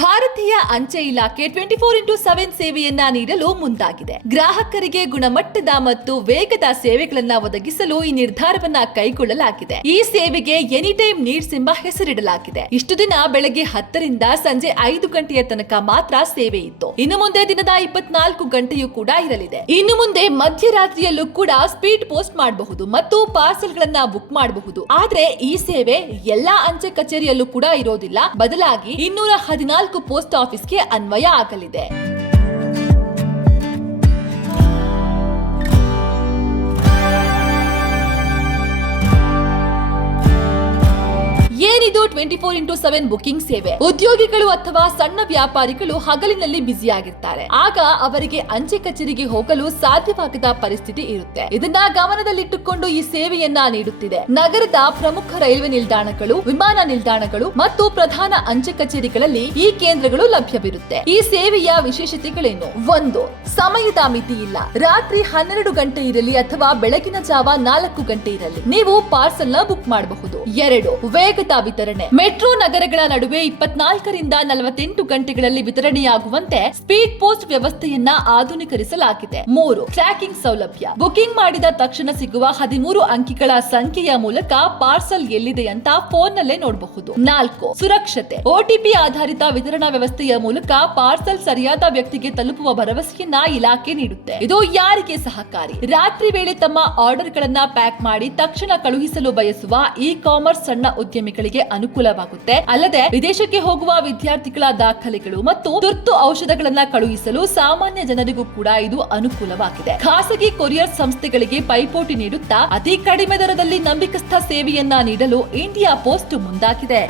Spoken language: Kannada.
ಭಾರತೀಯ ಅಂಚೆ ಇಲಾಖೆ 24x7 ಸೇವೆಯನ್ನ ನೀಡಲು ಮುಂದಾಗಿದೆ. ಗ್ರಾಹಕರಿಗೆ ಗುಣಮಟ್ಟದ ಮತ್ತು ವೇಗದ ಸೇವೆಗಳನ್ನ ಒದಗಿಸಲು ಈ ನಿರ್ಧಾರವನ್ನ ಕೈಗೊಳ್ಳಲಾಗಿದೆ. ಈ ಸೇವೆಗೆ ಎನಿ ಟೈಮ್ ನೀಡ್ಸ್ ಎಂಬ ಹೆಸರಿಡಲಾಗಿದೆ. ಇಷ್ಟು ದಿನ ಬೆಳಗ್ಗೆ 10 ರಿಂದ ಸಂಜೆ 5 ಗಂಟೆಯ ತನಕ ಮಾತ್ರ ಸೇವೆ ಇತ್ತು. ಇನ್ನು ಮುಂದೆ ದಿನದ 24 ಗಂಟೆಯೂ ಕೂಡ ಇರಲಿದೆ. ಇನ್ನು ಮುಂದೆ ಮಧ್ಯರಾತ್ರಿಯಲ್ಲೂ ಕೂಡ ಸ್ಪೀಡ್ ಪೋಸ್ಟ್ ಮಾಡಬಹುದು ಮತ್ತು ಪಾರ್ಸಲ್ ಗಳನ್ನ ಬುಕ್ ಮಾಡಬಹುದು. ಆದ್ರೆ ಈ ಸೇವೆ ಎಲ್ಲಾ ಅಂಚೆ ಕಚೇರಿಯಲ್ಲೂ ಕೂಡ ಇರೋದಿಲ್ಲ. ಬದಲಾಗಿ 214 ಪೋಸ್ಟ್ ಆಫೀಸ್ಗೆ ಅನ್ವಯ ಆಗಲಿದೆ. ಏನಿದು 24x7 ಬುಕಿಂಗ್ ಸೇವೆ? ಉದ್ಯೋಗಿಗಳು ಅಥವಾ ಸಣ್ಣ ವ್ಯಾಪಾರಿಗಳು ಹಗಲಿನಲ್ಲಿ ಬ್ಯುಸಿಯಾಗಿರ್ತಾರೆ. ಆಗ ಅವರಿಗೆ ಅಂಚೆ ಕಚೇರಿಗೆ ಹೋಗಲು ಸಾಧ್ಯವಾಗದ ಪರಿಸ್ಥಿತಿ ಇರುತ್ತೆ. ಇದನ್ನ ಗಮನದಲ್ಲಿಟ್ಟುಕೊಂಡು ಈ ಸೇವೆಯನ್ನ ನೀಡುತ್ತಿದೆ. ನಗರದ ಪ್ರಮುಖ ರೈಲ್ವೆ ನಿಲ್ದಾಣಗಳು, ವಿಮಾನ ನಿಲ್ದಾಣಗಳು ಮತ್ತು ಪ್ರಧಾನ ಅಂಚೆ ಕಚೇರಿಗಳಲ್ಲಿ ಈ ಕೇಂದ್ರಗಳು ಲಭ್ಯವಿರುತ್ತೆ. ಈ ಸೇವೆಯ ವಿಶೇಷತೆಗಳೇನು? 1. ಸಮಯದ ಮಿತಿ ಇಲ್ಲ. ರಾತ್ರಿ 12 ಗಂಟೆ ಇರಲಿ ಅಥವಾ ಬೆಳಗಿನ ಜಾವ 4 ಗಂಟೆ ಇರಲಿ, ನೀವು ಪಾರ್ಸಲ್ ನ ಬುಕ್ ಮಾಡಬಹುದು. 2. ವೇಗದ ವಿತರಣೆ. ಮೆಟ್ರೋ ನಗರಗಳ ನಡುವೆ 24 ರಿಂದ 48 ಗಂಟೆಗಳಲ್ಲಿ ವಿತರಣೆಯಾಗುವಂತೆ ಸ್ಪೀಡ್ ಪೋಸ್ಟ್ ವ್ಯವಸ್ಥೆಯನ್ನ ಆಧುನೀಕರಿಸಲಾಗಿದೆ. 3. ಟ್ರ್ಯಾಕಿಂಗ್ ಸೌಲಭ್ಯ. ಬುಕಿಂಗ್ ಮಾಡಿದ ತಕ್ಷಣ ಸಿಗುವ 13 ಅಂಕಿಗಳ ಸಂಖ್ಯೆಯ ಮೂಲಕ ಪಾರ್ಸಲ್ ಎಲ್ಲಿದೆ ಅಂತ ಫೋನ್ ನಲ್ಲೇ ನೋಡಬಹುದು. 4. ಸುರಕ್ಷತೆ. OTP ಆಧಾರಿತ ವಿತರಣಾ ವ್ಯವಸ್ಥೆಯ ಮೂಲಕ ಪಾರ್ಸಲ್ ಸರಿಯಾದ ವ್ಯಕ್ತಿಗೆ ತಲುಪುವ ಭರವಸೆಯನ್ನ ಇಲಾಖೆ ನೀಡುತ್ತೆ. ಇದು ಯಾರಿಗೆ ಸಹಕಾರಿ? ರಾತ್ರಿ ವೇಳೆ ತಮ್ಮ ಆರ್ಡರ್ ಗಳನ್ನ ಪ್ಯಾಕ್ ಮಾಡಿ ತಕ್ಷಣ ಕಳುಹಿಸಲು ಬಯಸುವ ಇ-ಕಾಮರ್ಸ್ ಸಣ್ಣ ಉದ್ಯಮಿಗಳಿಗೆ ಅನುಕೂಲವಾಗುತ್ತೆ. ಅಲ್ಲದೆ ವಿದೇಶಕ್ಕೆ ಹೋಗುವ ವಿದ್ಯಾರ್ಥಿಗಳ ದಾಖಲೆಗಳು ಮತ್ತು ತುರ್ತು ಔಷಧಗಳನ್ನ ಕಳುಹಿಸಲು ಸಾಮಾನ್ಯ ಜನರಿಗೂ ಕೂಡ ಇದು ಅನುಕೂಲವಾಗಿದೆ. ಖಾಸಗಿ ಕೊರಿಯರ್ ಸಂಸ್ಥೆಗಳಿಗೆ ಪೈಪೋಟಿ ನೀಡುತ್ತಾ ಅತಿ ಕಡಿಮೆ ದರದಲ್ಲಿ ನಂಬಿಕಸ್ಥ ಸೇವೆಯನ್ನ ನೀಡಲು ಇಂಡಿಯಾ ಪೋಸ್ಟ್ ಮುಂದಾಗಿದೆ.